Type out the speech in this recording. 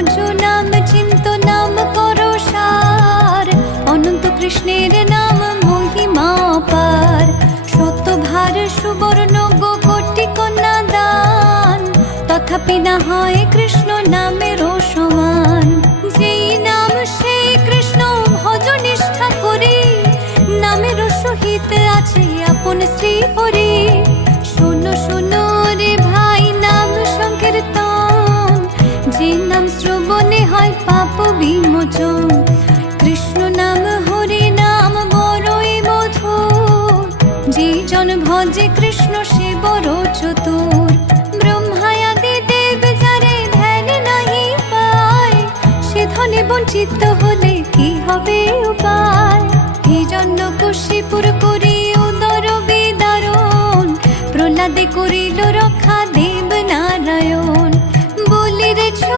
ভজ নাম চিন্ত নাম করো সার, অনন্ত কৃষ্ণের নাম মহিমা পার। শতভার সুবর্ণ গো কোটি কন্যা দান, তথাপি না হয় কৃষ্ণ নামের সমান। যেই নাম সেই কৃষ্ণ ভজ নিষ্ঠা করি, নামের সহিত আছে আপন শ্রী হরি। শোনো শোনো রে ভাই নাম সংকীর্তন, যে নাম শ্রবণে হয় পাপ বিমোচন। কৃষ্ণ নাম হরি নাম বড়ই মধুর, যে জন ভজে কৃষ্ণ সে বড় চতুর। ব্রহ্মায়াদি দেব যারে ধ্যান নাহি পায়, সে ধনে বঞ্চিত হলে কি হবে উপায়। হিরণ্যকশিপুর করি উদর বিদারণ, প্রহ্লাদে করিল রক্ষা দেব নারায়ণ। বলিরে